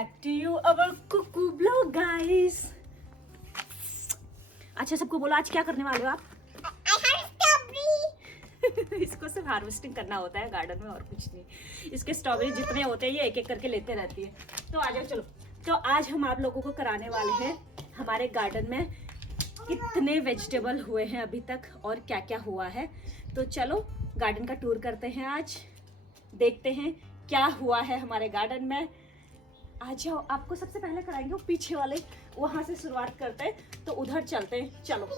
back to you our cuckoo vlog guys। अच्छा सबको बोलो आज क्या करने वाले हो आप? इसको सिर्फ हार्वेस्टिंग करना होता है गार्डन में और कुछ नहीं। इसके स्ट्रॉबेरी जितने होते हैं ये एक एक करके लेते रहती है। तो आ जाओ चलो। तो आज हम आप लोगों को कराने वाले हैं हमारे गार्डन में कितने वेजिटेबल हुए हैं अभी तक और क्या क्या हुआ है। तो चलो गार्डन का टूर करते हैं, आज देखते हैं क्या हुआ है हमारे गार्डन में। आ जाओ, आपको सबसे पहले कराएंगे वो पीछे वाले, वहां से शुरुआत करते हैं। तो उधर चलते हैं, चलो।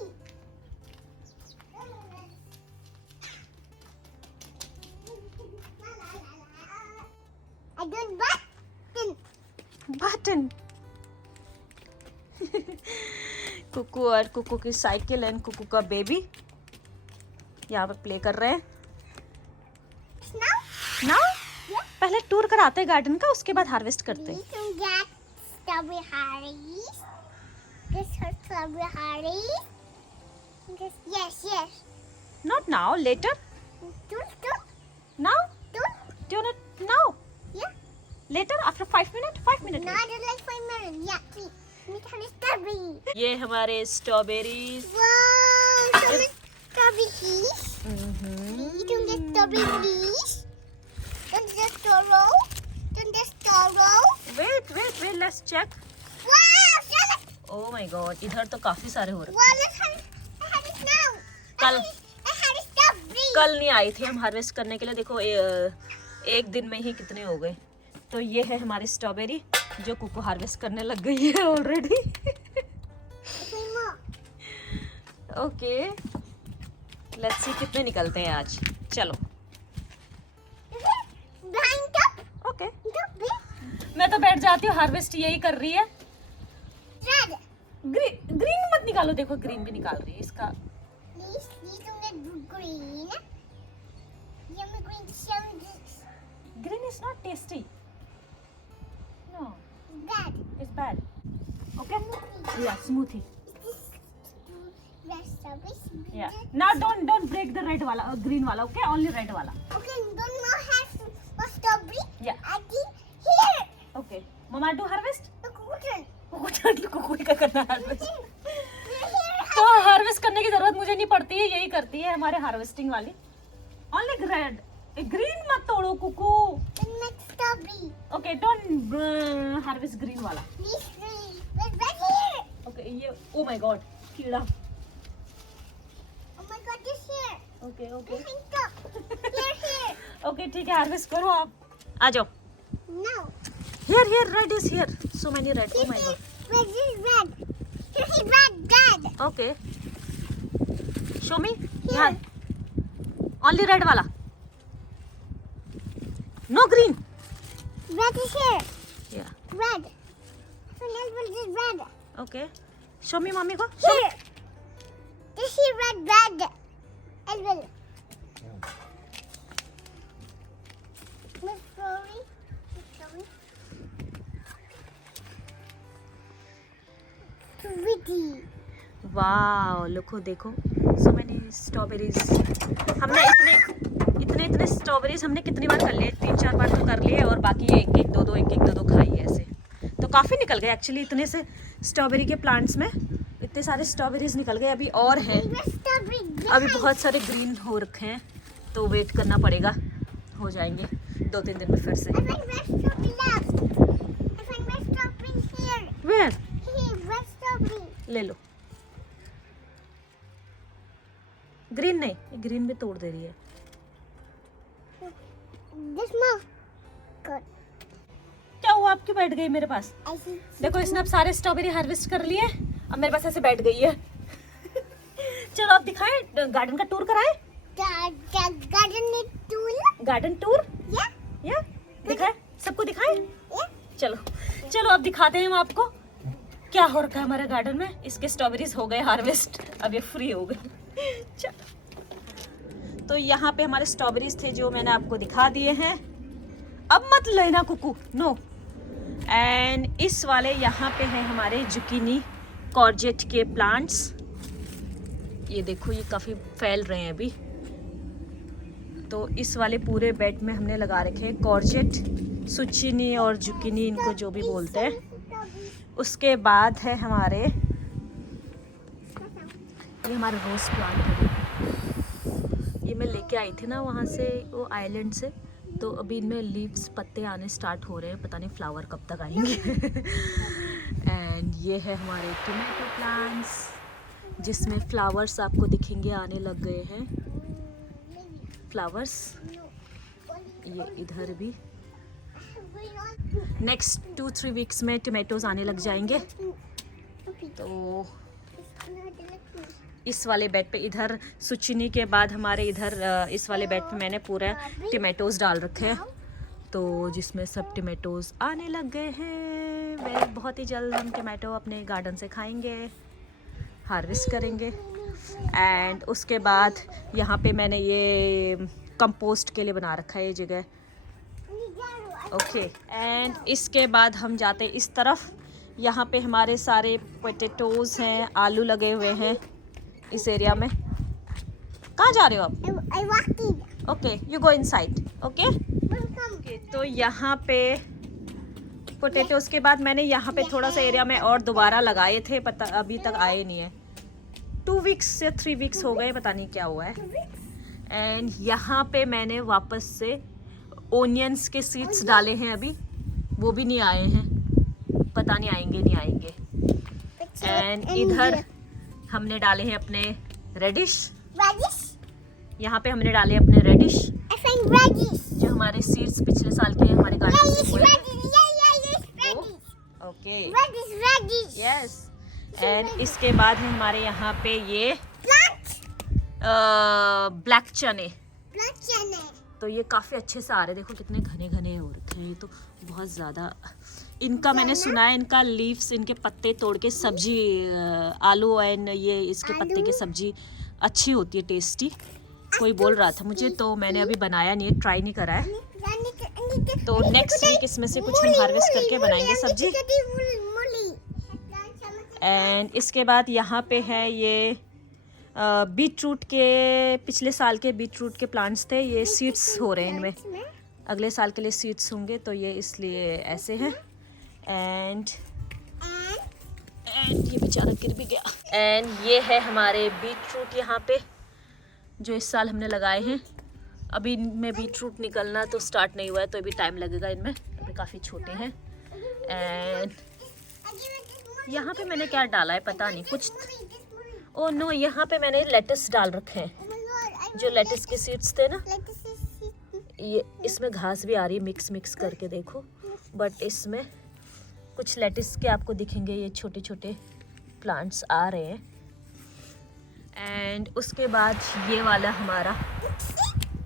बटन कुकू और कुकू की साइकिल एंड कुकू का बेबी यहाँ पे प्ले कर रहे हैं ना। पहले टूर कराते हैं गार्डन का, उसके बाद हार्वेस्ट करते हैं। Not now, later. Now? Do you want now? Yeah. Later, after 5 minutes? 5 minutes. No, I don't like 5 minutes. Yeah, please. Let me try the strawberry. ये हमारे strawberries. Wow, so many strawberries. Please don't get strawberry, please. Don't get sorrow. Don't get sorrow. Wait, let's check. Wow, so many. Oh my God, इधर तो काफी सारे हो रहे Wow, let's have it now. कल I have a strawberry. कल नहीं आई थी हम हार्वेस्ट करने के लिए। देखो एक दिन में ही कितने हो गए। तो ये है हमारी स्ट्रॉबेरी जो कुकू हार्वेस्ट करने लग गई है already. Okay, more. Okay, let's see कितने निकलते हैं आज। चलो Blind up. ओके। Strawberry. मैं तो बैठ जाती हूँ, हार्वेस्ट यही कर रही है। Red. ग्रीन मत निकालो, देखो ग्रीन भी निकाल रही है इसका। Please don't get green. Yummy green sounds green is not tasty. No, bad. It's bad. Okay, या स्मूथी। Red strawberries. या now don't break the red वाला, ग्रीन वाला। ओके, ओनली रेड वाला। Okay, don't know have a strawberry. Yeah. I think here. Okay, mamma do harvest. Look, cotton. Kuku का करना harvest. Here. तो harvest करने की जरूरत मुझे नहीं पड़ती है, यही करती है हमारे हार्वेस्टिंग वाली। ओनली रेड, ग्रीन मत तोड़ो Kuku. The next strawberry. Okay, don't harvest green वाला। Please, please. Right here. Okay, ये ओ माय गॉड कीड़ा। Oh my God, this here. Okay okay Behind top. Here. Okay, ठीक है, हार्वेस्ट करो आप। आ जाओ। No. Here red is here, so many red. Oh my God. Red is red. Here, red. Okay, show me. यहाँ only red वाला, no green. Red is here. या Red. Red is red. Okay, show me mummy को। Here. This here red. As well. Miss Florrie. Pretty. Wow, look देखो, so many strawberries. हमने इतने strawberries हमने कितनी बार कर लिए, 3-4 बार तो कर लिए और बाकी एक एक दो खाई है ऐसे। तो काफ़ी निकल गए एक्चुअली इतने से स्ट्रॉबेरी के प्लांट्स में, इतने सारे स्ट्रॉबेरीज निकल गए। अभी और हैं, अभी बहुत सारे ग्रीन हो रखे हैं, तो वेट करना पड़ेगा, हो जाएंगे 2-3 दिन में फिर से। I find red strawberry left. I find red strawberry here. Where Here, red strawberry. ले लो। ग्रीन नहीं, ग्रीन भी तोड़ दे रही है। This more. Good. क्या हुआ, आपकी बैठ गई मेरे पास? I see. देखो इसने अब सारे स्ट्रॉबेरी हार्वेस्ट कर लिए, अब मेरे पास ऐसे बैठ गई है। चलो आप दिखाएं, गार्डन का टूर कराएं। Garden need tool. Garden tour Yeah. या दिखाएं, सबको दिखाएं। Yeah. चलो अब दिखाते हैं हम आपको क्या हो रखा है हमारे गार्डन में। इसके स्ट्रॉबेरीज हो गए हार्वेस्ट, अब ये फ्री हो गए। चलो, तो यहाँ पे हमारे स्ट्रॉबेरीज थे जो मैंने आपको दिखा दिए हैं। अब मत लेना कुकू, नो। एंड इस वाले यहाँ पे हैं हमारे जुकीनी कॉर्जेट के प्लांट्स। ये देखो, ये काफ़ी फैल रहे हैं अभी। तो इस वाले पूरे बेड में हमने लगा रखे हैं कॉर्जेट सुचिनी और जुकिनी, इनको जो भी बोलते हैं। उसके बाद है हमारे ये हमारे रोज प्लांट है। ये मैं लेके आई थी ना वहाँ से, वो आइलैंड से। तो अभी इनमें लीव्स, पत्ते आने स्टार्ट हो रहे हैं, पता नहीं फ्लावर कब तक आएंगे। एंड ये है हमारे टोमेटो प्लांट्स, जिसमें फ्लावर्स आपको दिखेंगे आने लग गए हैं फ्लावर्स। ये इधर भी नेक्स्ट 2-3 वीक्स में टोमेटोज आने लग जाएंगे। तो इस वाले बेड पे, इधर सुचिनी के बाद हमारे इधर इस वाले बेड पे मैंने पूरा टोमेटोज डाल रखे हैं, तो जिसमें सब टोमेटोज आने लग गए हैं। वे बहुत ही जल्द हम टोमेटो अपने गार्डन से खाएंगे, हार्वेस्ट करेंगे। एंड उसके बाद यहाँ पे मैंने ये कंपोस्ट के लिए बना रखा है ये जगह। ओके, एंड इसके बाद हम जाते इस तरफ। यहाँ पे हमारे सारे पोटैटोज हैं, आलू लगे हुए हैं इस एरिया में। कहाँ जा रहे हो आप? Okay, you go inside. Okay, तो यहाँ पे पोटैटोज के बाद मैंने यहाँ पे थोड़ा सा एरिया में और दोबारा लगाए थे, पता अभी तक आए नहीं है। 2 वीक्स या 3 वीक्स हो गए, पता नहीं क्या हुआ है। एंड यहाँ पे मैंने वापस से ओनियंस के सीड्स डाले हैं, अभी वो भी नहीं आए हैं, पता नहीं आएंगे नहीं आएंगे। एंड इधर हमने डाले हैं अपने रेडिश। यहाँ पे हमने डाले अपने रेडिश, जो हमारे सीड्स पिछले साल के हमारे गार्डन से हुए थे। Okay, yes. एंड इसके बाद है हमारे यहाँ पे ये ब्लैक चने। तो ये काफ़ी अच्छे से आ रहे हैं, देखो कितने घने घने हो रखे हैं। ये तो बहुत ज़्यादा, इनका मैंने सुना है इनका लीव्स, इनके पत्ते तोड़ के सब्जी, आलू एंड ये इसके पत्ते की सब्जी अच्छी होती है, टेस्टी। कोई बोल रहा था मुझे, तो मैंने अभी बनाया नहीं है, ट्राई नहीं करा है। तो नेक्स्ट वीक इसमें से कुछ हम हार्वेस्ट करके बनाएंगे सब्जी। एंड इसके बाद यहाँ पे है ये बीट रूट के, पिछले साल के बीट रूट के प्लांट्स थे, ये सीड्स हो रहे हैं इनमें, अगले साल के लिए सीड्स होंगे, तो ये इसलिए ऐसे हैं। एंड ये बेचारा गिर भी गया। एंड ये है हमारे बीट रूट यहाँ पे, जो इस साल हमने लगाए हैं। अभी इनमें बीट रूट निकलना तो स्टार्ट नहीं हुआ है, तो अभी टाइम लगेगा इनमें, अभी काफ़ी छोटे हैं। एंड यहाँ पे मैंने क्या डाला है पता नहीं, कुछ, ओह नो, यहाँ पे मैंने लेटस डाल रखे हैं, जो लेटस के सीड्स थे ना। ये इसमें घास भी आ रही है मिक्स करके, देखो। बट इसमें कुछ लेटस के आपको दिखेंगे, ये छोटे छोटे प्लांट्स आ रहे हैं। एंड उसके बाद ये वाला हमारा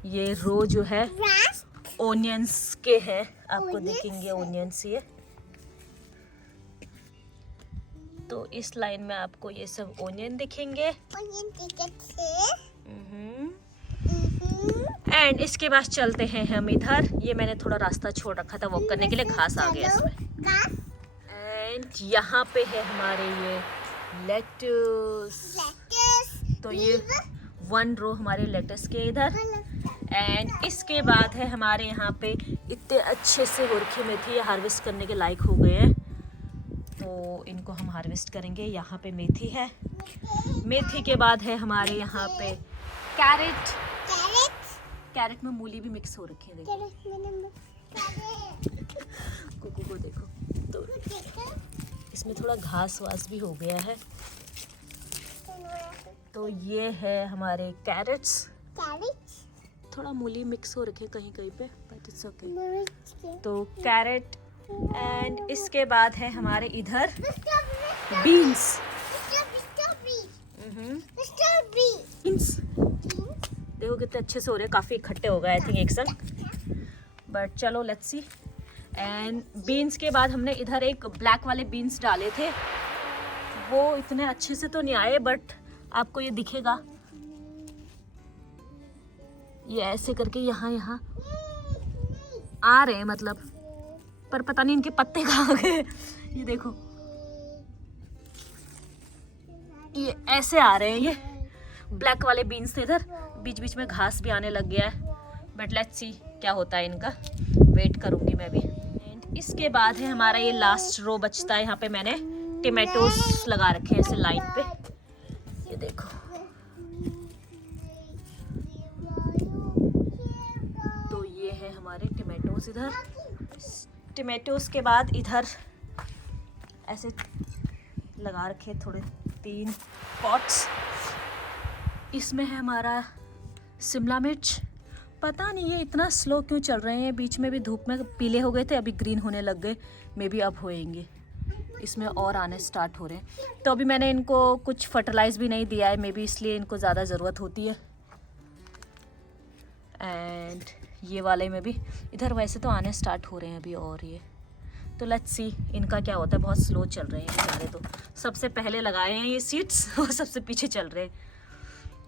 ये रो जो है ओनियंस के हैं, आपको दिखेंगे ओनियंस ये। तो इस लाइन में आपको ये सब ओनियन दिखेंगे। एंड इसके बाद चलते हैं हम इधर। ये मैंने थोड़ा रास्ता छोड़ रखा था वॉक करने के लिए, घास आ गया इसमें। एंड यहाँ पे है हमारे ये लेटस। तो ये 1 रो हमारे लेटस के इधर। एंड इसके बाद है हमारे यहाँ पे इतने अच्छे से हो रखे मेथी, ये हार्वेस्ट करने के लायक हो गए हैं, तो इनको हम हार्वेस्ट करेंगे। यहाँ पे मेथी है, मेथी के बाद है हमारे यहाँ पे कैरेट। कैरेट में मूली भी मिक्स हो रखी है, देखो कुकू को देखो। तो इसमें थोड़ा घास वास भी हो गया है। तो ये है हमारे कैरेट्स, थोड़ा मूली मिक्स हो रखी है कहीं कहीं पे, बट इट्स ओके। तो कैरेट। एंड इसके बाद है हमारे इधर बीन्स। बीन्स देखो कितने अच्छे से हो रहे हैं, काफ़ी इकट्ठे हो गए आई थिंक एक संग, बट चलो लेट्स सी। एंड बीन्स के बाद हमने इधर एक ब्लैक वाले बीन्स डाले थे, वो इतने अच्छे से तो नहीं आए, बट आपको ये दिखेगा, ये ऐसे करके यहाँ आ रहे हैं मतलब, पर पता नहीं इनके पत्ते कहाँ गए। ये देखो, ये ऐसे आ रहे हैं, ये ब्लैक वाले बीन्स थे इधर। बीच बीच में घास भी आने लग गया है, बट लेट्स सी क्या होता है इनका। वेट करूँगी मैं भी। एंड इसके बाद है हमारा ये लास्ट रो बचता है। यहाँ पे मैंने टमाटोस लगा रखे हैं ऐसे लाइन पे, ये देखो। तो ये है हमारे टमाटोस इधर। टमाटोस के बाद इधर ऐसे लगा रखे थोड़े 3 पॉट्स। इसमें है हमारा शिमला मिर्च। पता नहीं ये इतना स्लो क्यों चल रहे हैं, बीच में भी धूप में पीले हो गए थे, अभी ग्रीन होने लग गए, मे बी अब होएंगे, इसमें और आने स्टार्ट हो रहे हैं। तो अभी मैंने इनको कुछ फर्टिलाइज भी नहीं दिया है, मे बी इसलिए इनको ज़्यादा ज़रूरत होती है। एंड ये वाले में भी इधर वैसे तो आने स्टार्ट हो रहे हैं अभी, और ये तो लेट्स सी इनका क्या होता है। बहुत स्लो चल रहे हैं बेचारे, तो सबसे पहले लगाए हैं ये सीड्स और सबसे पीछे चल रहे हैं।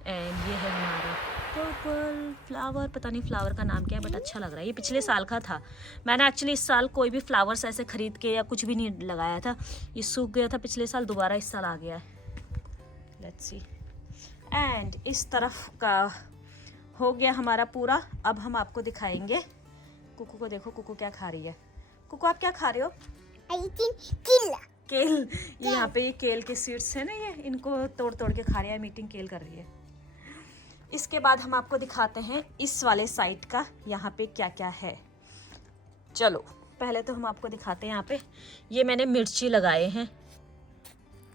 एंड ये है हमारा पर्पल फ्लावर, पता नहीं फ्लावर का नाम क्या है बट अच्छा लग रहा है। ये पिछले साल का था, मैंने एक्चुअली इस साल कोई भी फ्लावर्स ऐसे खरीद के या कुछ भी नहीं लगाया था, ये सूख गया था पिछले साल, दोबारा इस साल आ गया है। Let's see. एंड इस तरफ का हो गया हमारा पूरा। अब हम आपको दिखाएंगे। कुकू को देखो, कुकू क्या खा रही है। कुकू आप क्या खा रहे हो? केल। ये यहाँ पे ये केल के सीड्स है ना, ये इनको तोड़ तोड़ के खा रही है, मीटिंग केल कर रही है। इसके बाद हम आपको दिखाते हैं इस वाले साइड का यहाँ पे क्या क्या है। चलो पहले तो हम आपको दिखाते हैं। यहाँ पे ये मैंने मिर्ची लगाए हैं,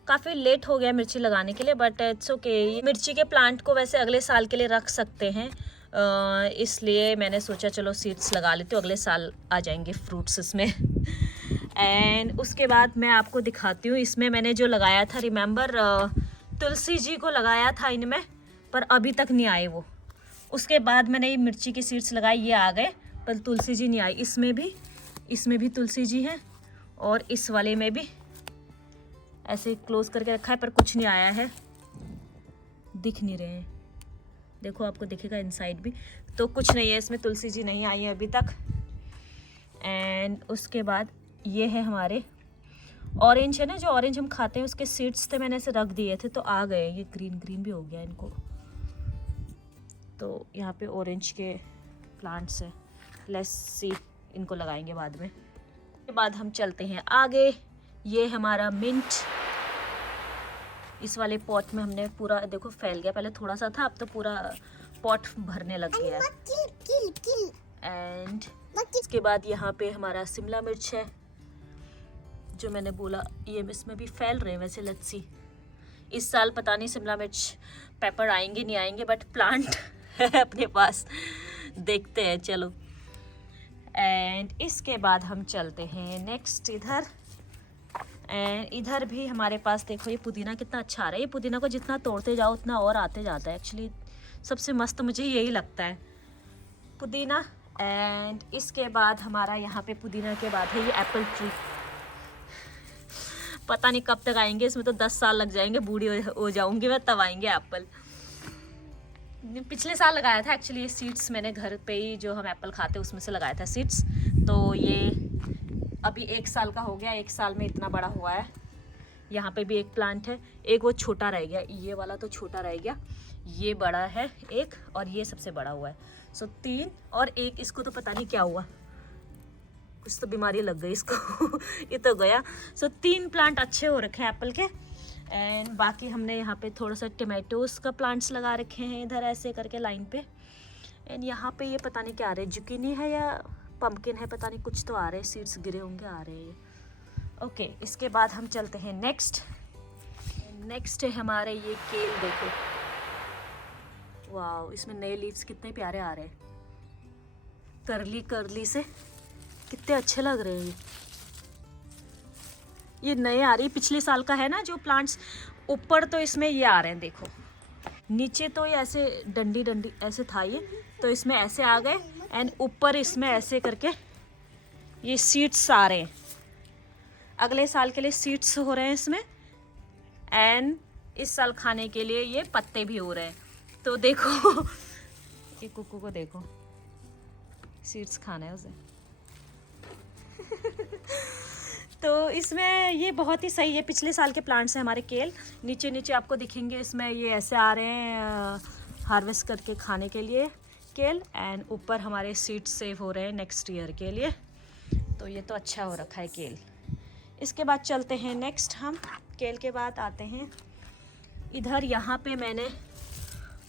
काफ़ी लेट हो गया मिर्ची लगाने के लिए बट इट्स ओके। मिर्ची के प्लांट को वैसे अगले साल के लिए रख सकते हैं, इसलिए मैंने सोचा चलो सीड्स लगा लेते हो, अगले साल आ जाएंगे फ्रूट्स इसमें। एंड उसके बाद मैं आपको दिखाती हूँ, इसमें मैंने जो लगाया था, रिमेंबर तुलसी जी को लगाया था इनमें, पर अभी तक नहीं आए वो। उसके बाद मैंने ये मिर्ची के सीड्स लगाए, ये आ गए, पर तुलसी जी नहीं आई। इसमें भी तुलसी जी हैं, और इस वाले में भी ऐसे क्लोज करके रखा है, पर कुछ नहीं आया है, दिख नहीं रहे हैं। देखो आपको दिखेगा इनसाइड भी, तो कुछ नहीं है इसमें, तुलसी जी नहीं आई है अभी तक। एंड उसके बाद ये है हमारे ऑरेंज है ना, जो ऑरेंज हम खाते हैं उसके सीड्स थे, मैंने ऐसे रख दिए थे तो आ गए। ये ग्रीन ग्रीन भी हो गया इनको। तो यहाँ पे ऑरेंज के प्लांट्स हैं, लेट्स सी इनको लगाएंगे बाद में। उसके बाद हम चलते हैं आगे। ये हमारा मिंट, इस वाले पॉट में हमने पूरा, देखो फैल गया, पहले थोड़ा सा था, अब तो पूरा पॉट भरने लग गया है। एंड इसके बाद यहाँ पे हमारा शिमला मिर्च है, जो मैंने बोला ये इसमें भी फैल रहे हैं वैसे। लेट्स सी इस साल पता नहीं शिमला मिर्च पेपर आएंगे नहीं आएंगे, बट प्लांट है अपने पास, देखते हैं चलो। एंड इसके बाद हम चलते हैं नेक्स्ट इधर। एंड इधर भी हमारे पास देखो ये पुदीना कितना अच्छा आ रहा है। ये पुदीना को जितना तोड़ते जाओ उतना और आते जाता है। एक्चुअली सबसे मस्त मुझे यही लगता है पुदीना। एंड इसके बाद हमारा यहाँ पे पुदीना के बाद है ये एप्पल ट्री। पता नहीं कब तक आएंगे, इसमें तो 10 साल लग जाएंगे, बूढ़ी हो जाऊंगी मैं, तब आएंगे एप्पल। पिछले साल लगाया था एक्चुअली ये सीड्स, मैंने घर पे ही जो हम एप्पल खाते हैं उसमें से लगाया था सीड्स। तो ये अभी 1 साल का हो गया, 1 साल में इतना बड़ा हुआ है। यहाँ पे भी एक प्लांट है, एक वो छोटा रह गया, ये वाला तो छोटा रह गया, ये बड़ा है एक, और ये सबसे बड़ा हुआ है। सो 3 और एक इसको तो पता नहीं क्या हुआ, कुछ तो बीमारी लग गई इसको ये तो गया। सो 3 प्लांट अच्छे हो रखे हैं एप्पल के। एंड बाकी हमने यहाँ पे थोड़ा सा टमाटोस का प्लांट्स लगा रखे हैं इधर ऐसे करके लाइन पे। एंड यहाँ पे ये पता नहीं क्या आ रहे हैं, जुकीनी है या पम्पकिन है, पता नहीं कुछ तो आ रहे हैं, सीड्स गिरे होंगे, आ रहे हैं। ओके इसके बाद हम चलते हैं नेक्स्ट है हमारे ये केल। देखो वाह, इसमें नए लीव्स कितने प्यारे आ रहे हैं, करली करली से, कितने अच्छे लग रहे हैं। ये नए आ रही है, पिछले साल का है ना जो प्लांट्स, ऊपर तो इसमें ये आ रहे हैं देखो, नीचे तो ये ऐसे डंडी ऐसे था ये, तो इसमें ऐसे आ गए। एंड ऊपर इसमें ऐसे करके ये सीड्स आ रहे हैं, अगले साल के लिए सीड्स हो रहे हैं इसमें। एंड इस साल खाने के लिए ये पत्ते भी हो रहे हैं। तो देखो ये कुकू को देखो, सीड्स खाना है उसे तो इसमें ये बहुत ही सही है, पिछले साल के प्लांट्स हैं हमारे केल। नीचे आपको दिखेंगे, इसमें ये ऐसे आ रहे हैं हार्वेस्ट करके खाने के लिए। केल एंड ऊपर हमारे सीड्स सेव हो रहे हैं नेक्स्ट ईयर के लिए। तो ये तो अच्छा हो रखा है केल। इसके बाद चलते हैं नेक्स्ट, हम केल के बाद आते हैं इधर। यहाँ पे मैंने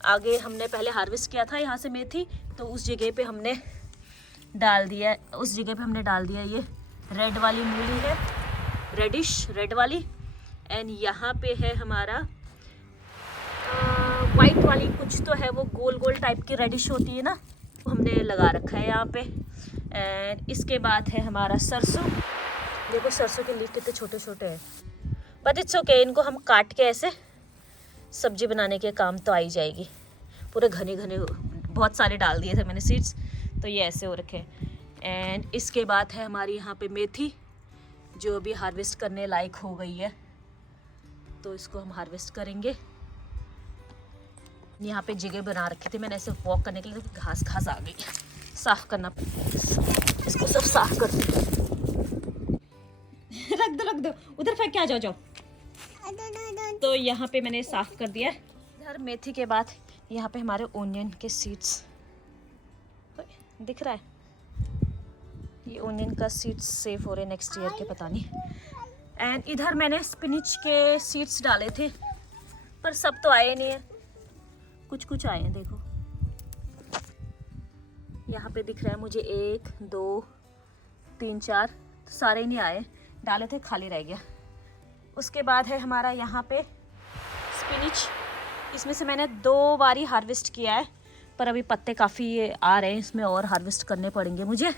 आगे हमने पहले हार्वेस्ट किया था यहाँ से मेथी, तो उस जगह पे हमने डाल दिया, ये रेड वाली मूली है, रेडिश रेड वाली। एंड यहाँ पे है हमारा वाइट वाली, कुछ तो है वो गोल गोल टाइप की रेडिश होती है ना, वो हमने लगा रखा है यहाँ पे। एंड इसके बाद है हमारा सरसों। देखो सरसों के लीफ कितने छोटे छोटे हैं, बट इट्स ओके, इनको हम काट के ऐसे सब्जी बनाने के काम तो आ ही जाएगी। पूरे घने घने बहुत सारे डाल दिए थे मैंने सीड्स, तो ये ऐसे हो रखे हैं। एंड इसके बाद है हमारी यहाँ पे मेथी, जो अभी हार्वेस्ट करने लायक हो गई है, तो इसको हम हार्वेस्ट करेंगे। यहाँ पे जगह बना रखी थी मैंने ऐसे वॉक करने के लिए, तो घास आ गई, साफ करना, इसको सब साफ कर रख दो उधर फेंक के आ जाओ। तो यहाँ पे मैंने साफ कर दिया। इधर मेथी के बाद यहाँ पे हमारे ओनियन के सीड्स दिख रहा है, ये ओनियन का सीड्स सेव हो रहे नेक्स्ट ईयर के, पता नहीं। एंड इधर मैंने स्पिनिच के सीड्स डाले थे, पर सब तो आए नहीं है, कुछ कुछ आए हैं। देखो यहाँ पे दिख रहा है मुझे 1 2 3 4, तो सारे ही नहीं आए, डाले थे खाली रह गया। उसके बाद है हमारा यहाँ पे स्पिनिच, इसमें से मैंने 2 बारी हार्वेस्ट किया है, पर अभी पत्ते काफ़ी आ रहे हैं, इसमें और हार्वेस्ट करने पड़ेंगे मुझे,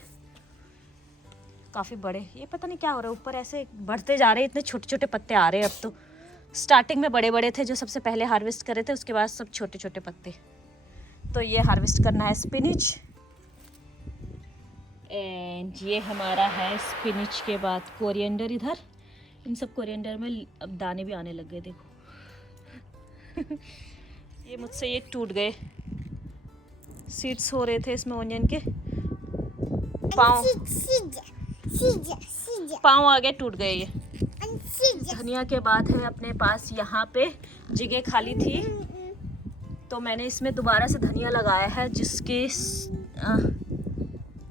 काफ़ी बड़े। ये पता नहीं क्या हो रहा है, ऊपर ऐसे बढ़ते जा रहे हैं, इतने छोटे छोटे पत्ते आ रहे हैं अब तो। स्टार्टिंग में बड़े बड़े थे जो सबसे पहले हार्वेस्ट करे थे, उसके बाद सब छोटे छोटे पत्ते। तो ये हार्वेस्ट करना है स्पिनिच। एंड ये हमारा है स्पिनिच के बाद कोरिएंडर। इधर इन सब कोरिएंडर में अब दाने भी आने लग गए, देखो ये मुझसे ये टूट गए, सीड्स हो रहे थे इसमें ओनियन के, पाँव आगे टूट गए ये। धनिया के बाद है अपने पास यहाँ पे जगह खाली थी, तो मैंने इसमें दोबारा से धनिया लगाया है, जिसके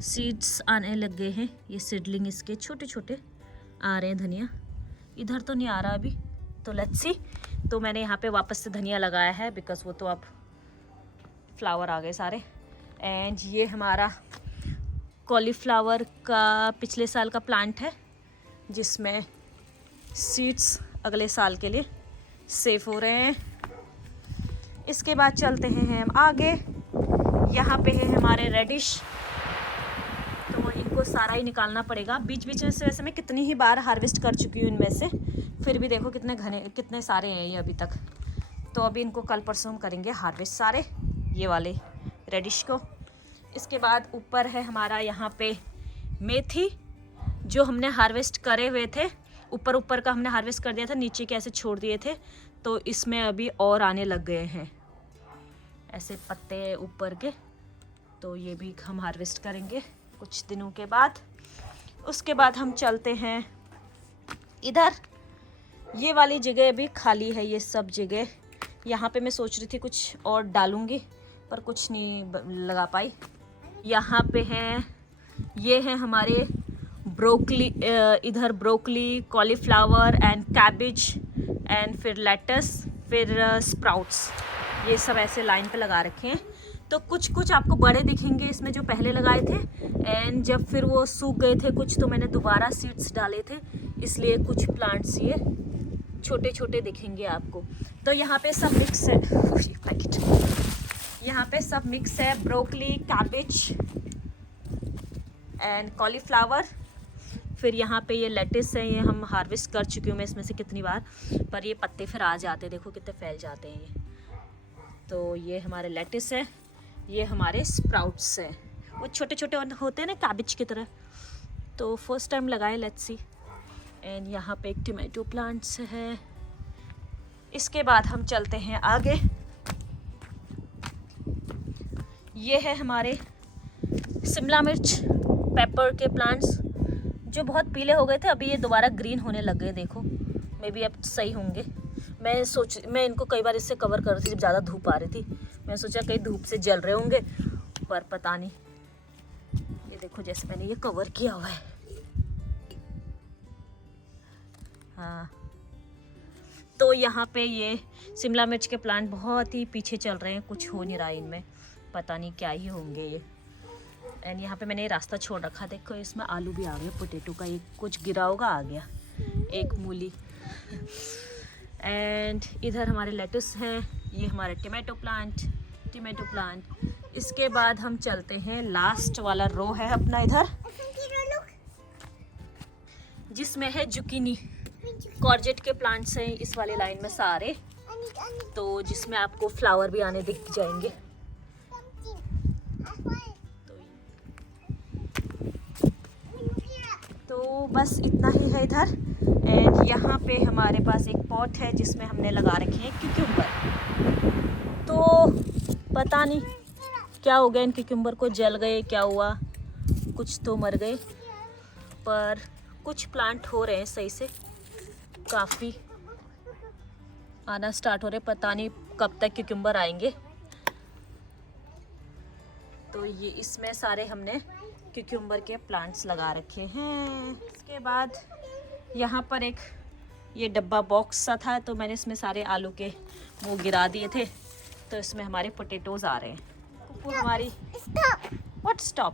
सीड्स आने लग गए हैं। ये सीडलिंग इसके छोटे छोटे आ रहे हैं धनिया, इधर तो नहीं आ रहा अभी, तो लेट्स सी। तो मैंने यहाँ पे वापस से धनिया लगाया है, बिकॉज वो तो अब फ्लावर आ गए सारे। एंड ये हमारा कॉलीफ्लावर का पिछले साल का प्लांट है, जिसमें सीड्स अगले साल के लिए सेफ हो रहे हैं। इसके बाद चलते हैं हम आगे, यहाँ पे है हमारे रेडिश, तो इनको सारा ही निकालना पड़ेगा। बीच बीच में से वैसे मैं कितनी ही बार हार्वेस्ट कर चुकी हूँ इनमें से, फिर भी देखो कितने सारे हैं ये अभी तक। तो अभी इनको कल परसों हम करेंगे हार्वेस्ट सारे, ये वाले रेडिश को। इसके बाद ऊपर है हमारा यहाँ पे मेथी, जो हमने हार्वेस्ट करे हुए थे, ऊपर का हमने हार्वेस्ट कर दिया था, नीचे के ऐसे छोड़ दिए थे, तो इसमें अभी और आने लग गए हैं ऐसे पत्ते ऊपर के, तो ये भी हम हार्वेस्ट करेंगे कुछ दिनों के बाद। उसके बाद हम चलते हैं इधर, ये वाली जगह अभी खाली है, ये सब जगह। यहाँ पे मैं सोच रही थी कुछ और डालूंगी, पर कुछ नहीं लगा पाई। यहाँ पे हैं, ये हैं हमारे ब्रोकली, इधर broccoli, cauliflower and cabbage and फिर लेटस, फिर स्प्राउट्स, ये सब ऐसे लाइन पे लगा रखे हैं। तो कुछ कुछ आपको बड़े दिखेंगे इसमें जो पहले लगाए थे, एंड जब फिर वो सूख गए थे कुछ, तो मैंने दोबारा सीड्स डाले थे, इसलिए कुछ प्लांट्स ये छोटे छोटे दिखेंगे आपको। तो यहाँ पे सब मिक्स है, यहाँ पे सब मिक्स है, ब्रोकली, कैबिज एंड कॉलीफ्लावर। फिर यहाँ पे ये लेटिस है, ये हम हार्वेस्ट कर चुकी हूँ मैं इसमें से कितनी बार, पर ये पत्ते फिर आ जाते हैं, देखो कितने फैल जाते हैं ये। तो ये हमारे लेटिस है, ये हमारे स्प्राउट्स हैं, वो छोटे छोटे होते हैं ना कैबिज की तरह। तो फर्स्ट टाइम लगाए, लेट्स सी। एंड यहाँ पे एक टोमेटो प्लांट्स है। इसके बाद हम चलते हैं आगे, ये है हमारे शिमला मिर्च, पेपर के प्लांट्स, जो बहुत पीले हो गए थे, अभी ये दोबारा ग्रीन होने लग गए, देखो मे बी अब सही होंगे। मैं इनको कई बार इससे कवर कर रही थी जब ज़्यादा धूप आ रही थी, मैं सोचा कहीं धूप से जल रहे होंगे, पर पता नहीं, ये देखो जैसे मैंने ये कवर किया हुआ है। हाँ, तो यहाँ पे ये शिमला मिर्च के प्लांट बहुत ही पीछे चल रहे हैं, कुछ हो नहीं रहा इनमें, पता नहीं क्या ही होंगे ये। एंड यहाँ पे मैंने ये रास्ता छोड़ रखा, देखो इसमें आलू भी आ गया, पोटैटो का एक कुछ गिरा होगा, आ गया एक मूली। एंड इधर हमारे लेटस हैं, ये हमारा टमाटो प्लांट। इसके बाद हम चलते हैं, लास्ट वाला रो है अपना इधर, जिसमें है जुकीनी। कॉर्जेट के प्लांट्स हैं इस वाली लाइन में सारे, तो जिसमें आपको फ्लावर भी आने दिख जाएंगे। तो बस इतना ही है इधर। एंड यहाँ पे हमारे पास एक पॉट है जिसमें हमने लगा रखे हैं क्यूक्यूम्बर। तो पता नहीं क्या हो गया इन क्यूक्यूम्बर को, जल गए क्या हुआ, कुछ तो मर गए, पर कुछ प्लांट हो रहे हैं सही से, काफ़ी आना स्टार्ट हो रहे, पता नहीं कब तक क्यूक्यूम्बर आएंगे। तो ये इसमें सारे हमने क्यूक्यूम्बर के प्लांट्स लगा रखे हैं। इसके बाद यहाँ पर एक ये डब्बा बॉक्स सा था, तो मैंने इसमें सारे आलू के वो गिरा दिए थे, तो इसमें हमारे पोटैटोज आ रहे हैं। कुप्पू हमारी व्हाट स्टॉप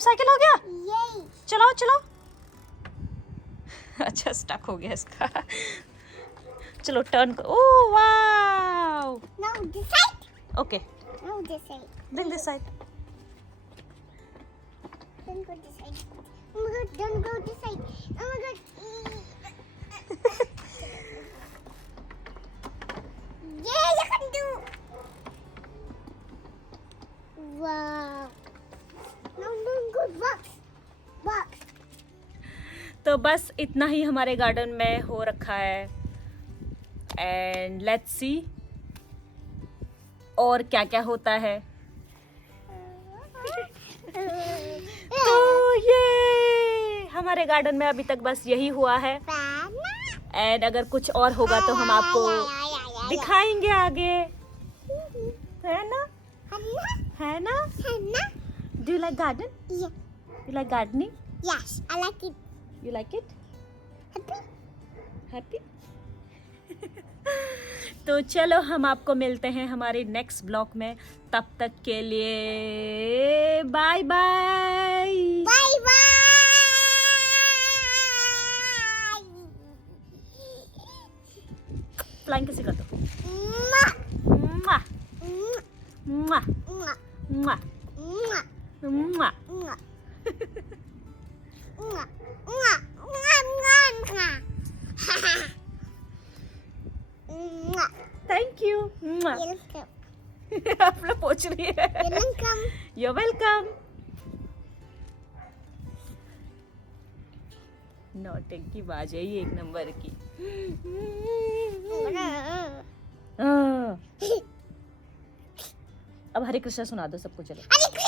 साइकिल हो गया, चलाओ चलाओ। अच्छा स्टक हो गया इसका। चलो टर्न करो। Oh wow, okay then this side. Don't go this side. Oh my god, don't go this side. Oh my god. Yeah, you can do. Wow. No, don't go box. तो बस इतना ही हमारे garden में हो रखा है। And let's see और क्या क्या होता है। तो ये हमारे गार्डन में अभी तक बस यही हुआ है। एंड अगर कुछ और होगा तो हम आपको दिखाएंगे आगे, है ना? है ना? Do you like garden? Yeah. You like gardening? Yes, I like it. You like it? Happy? तो चलो हम आपको मिलते हैं हमारे नेक्स्ट ब्लॉग में, तब तक के लिए bye bye. Bye bye. Flying किसी कर दो। Mwah. मुआ, मुआ, Mwah. Mwah. मुआ, Mwah. मुआ। Mwah. Mwah. Mwah. Mwah. Mwah. Mwah. Thank you. मुआ। You're welcome. आप लोग पूछ रही है। You're welcome. You're welcome. नौटंकी बाज है ये एक नंबर की। अब हरे कृष्णा सुना दो सबको, चलो। Hare Krishna.